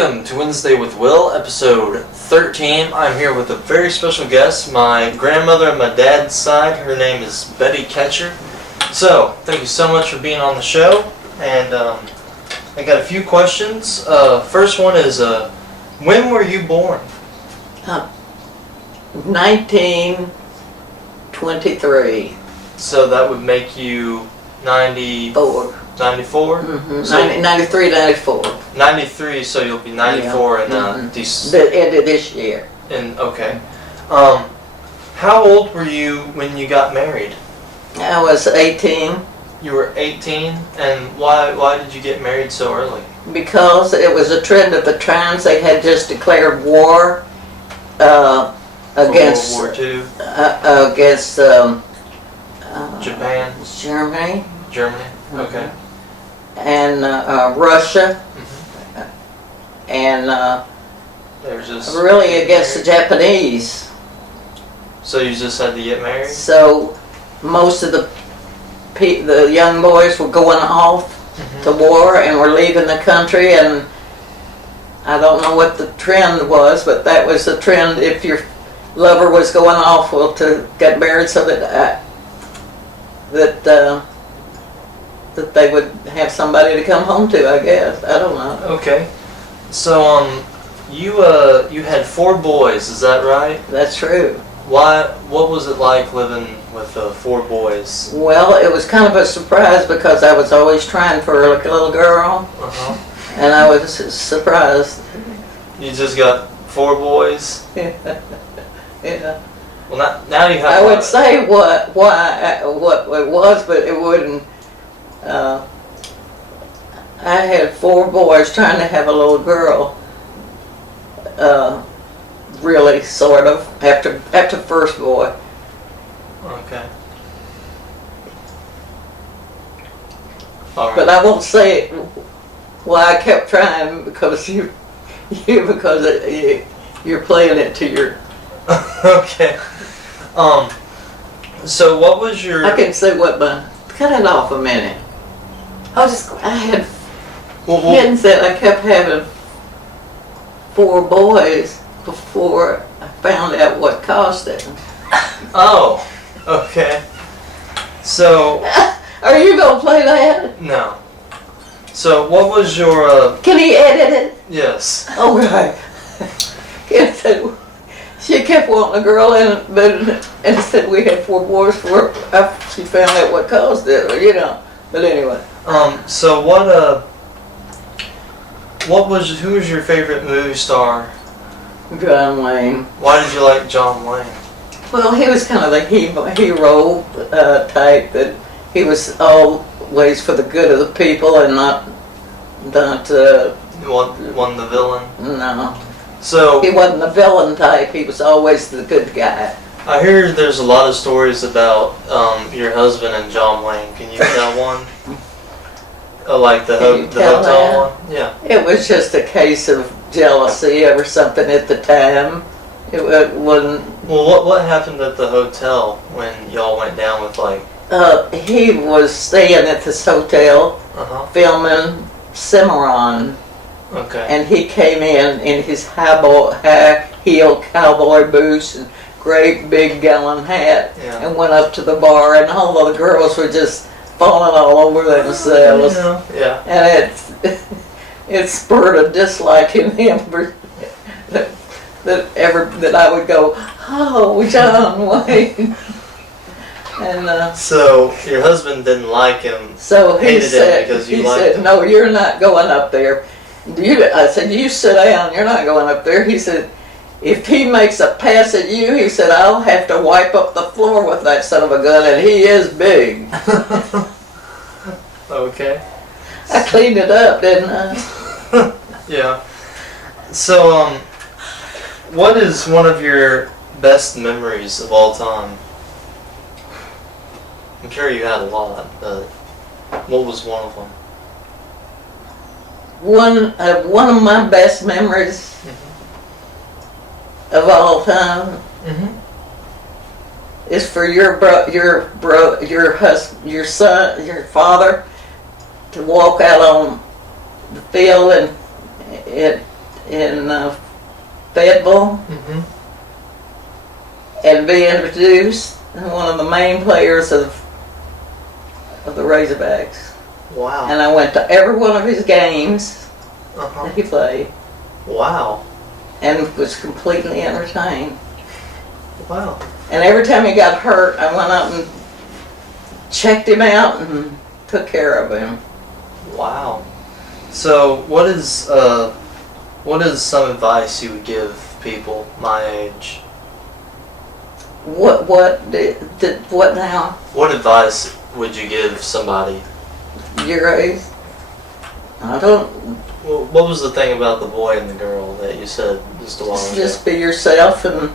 Welcome to Wednesday with Will, episode 13. I'm here with a very special guest, my grandmother on my dad's side. Her name is Betty Ketcher. So, thank you so much for being on the show. And I got a few questions. First one is, when were you born? 1923. So that would make you 94? Mm-hmm. So 93, 94. 93, so you'll be 94 in the end of this year. Okay. How old were you when you got married? I was 18 You were 18, and why did you get married so early? because it was a trend of the times. They had just declared war against World War II? against Japan? Germany. Germany? Okay. And Russia, and There's just really against the Japanese. So you just had to get married? So most of the young boys were going off to war and were leaving the country, and I don't know what the trend was, but that was the trend. If your lover was going off, well, to get married so that that they would have somebody to come home to, I guess. I don't know. Okay. So you had 4 boys, is that right? That's true. What was it like living with 4 boys? Well, it was kind of a surprise because I was always trying for like a little girl, and I was surprised. You just got 4 boys? Yeah. Well, now you have. I would say what it was, but it wouldn't. I had 4 boys trying to have a little girl. Really, sort of, after first boy. Okay. All right. But I won't say why I kept trying, because you're playing it to your. Okay. So what was your? I can say what cut it off a minute. I had. He hadn't said I kept having 4 boys before I found out what caused it. Oh, okay. So. Are you gonna play that? No. So what was your? Can he edit it? Yes. Oh, right. She kept wanting a girl, and said we had 4 boys after she found out what caused it, But anyway. So who was your favorite movie star? John Wayne. Why did you like John Wayne? Well, he was kind of the hero type, that he was always for the good of the people and not Wasn't the villain? No. So he wasn't the villain type. He was always the good guy. I hear there's a lot of stories about your husband and John Wayne. Can you tell one? Like the hotel one? Yeah. It was just a case of jealousy or something at the time. It wasn't. Well, what happened at the hotel when y'all went down with like? He was staying at this hotel, filming Cimarron. Okay. And he came in his high-heel cowboy boots and great big gallon hat, and went up to the bar, and all of the girls were just falling all over themselves. Yeah. And it spurred a dislike in him that I would go, oh, John Wayne. And so your husband didn't like him. So he hated said, him because you liked him. no, you're not going up there. I said, you sit down, you're not going up there. He said, if he makes a pass at you, he said, I'll have to wipe up the floor with that son of a gun, and he is big. Okay. I cleaned it up, didn't I? Yeah. So, what is one of your best memories of all time? I'm sure you had a lot, but what was one of them? One of my best memories of all time is for your father to walk out on the field and in Fayetteville Mm-hmm. and be introduced as one of the main players of the Razorbacks. Wow. And I went to every one of his games Uh-huh. that he played Wow. and was completely entertained. Wow. And every time he got hurt, I went up and checked him out and took care of him. Wow. So, what is some advice you would give people my age? What now? What advice would you give somebody? Your age? I don't. Well, what was the thing about the boy and the girl that you said just a while ago? Just be yourself and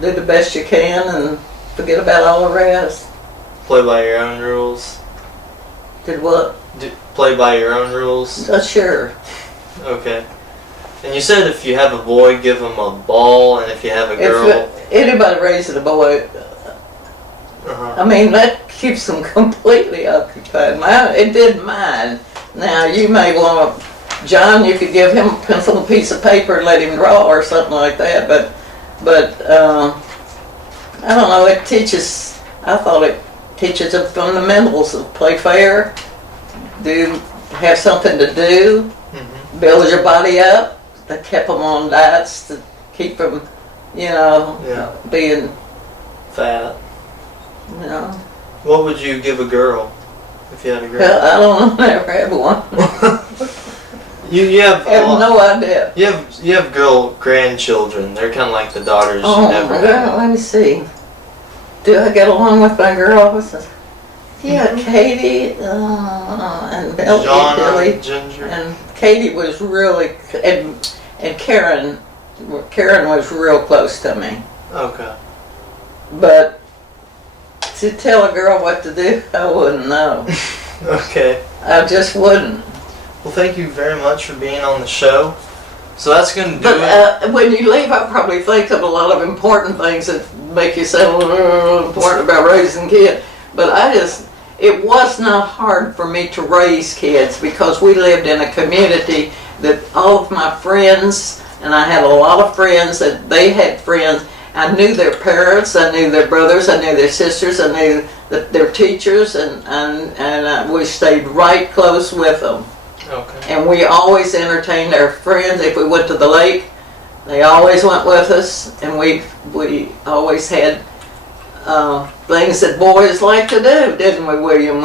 do the best you can and forget about all the rest. Play by your own rules. Did what? Play by your own rules. Sure. Okay. And you said if you have a boy, give him a ball, and if you have a girl, If anybody raising a boy, uh-huh. I mean, that keeps them completely occupied. It didn't mind. Now, you may want to, John, you could give him a pencil and a piece of paper and let him draw or something like that, but I don't know, I thought it teaches the fundamentals of play fair, have something to do, Mm-hmm. build your body up. They kept them on diets to keep them, Yeah. being, Fat. What would you give a girl if you had a girl? Well, I don't know, never had one. you have I have no idea. you have girl grandchildren. They're kind of like the daughters Oh, you never had. let me see. Do I get along with my girls? Yeah, Katie and Billy. Jonna, Ginger. And Katie was really, and Karen was real close to me. Okay. But to tell a girl what to do, I wouldn't know. Okay. I just wouldn't. Well, thank you very much for being on the show. So that's going to do it. But when you leave, I probably think of a lot of important things that make you say, important about raising kids. But it was not hard for me to raise kids because we lived in a community that all of my friends, and I had a lot of friends, that they had friends. I knew their parents, I knew their brothers, I knew their sisters, I knew their teachers, and we stayed right close with them. Okay. And we always entertained our friends. If we went to the lake, they always went with us, and we always had things that boys like to do, didn't we, William?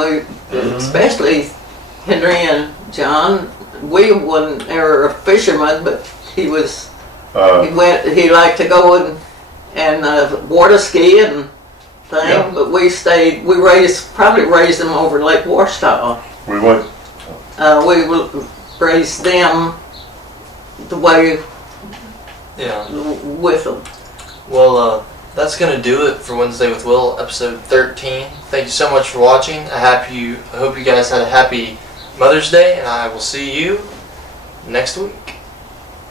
Especially Henry and John. William wasn't ever a fisherman, but he was. He liked to go and water ski and thing. Yeah. But we probably raised them over Lake Washita. We went. We will raise them the way Yeah. with them. Well, that's going to do it for Wednesday with Will, episode 13. Thank you so much for watching. I hope you guys had a happy Mother's Day, and I will see you next week.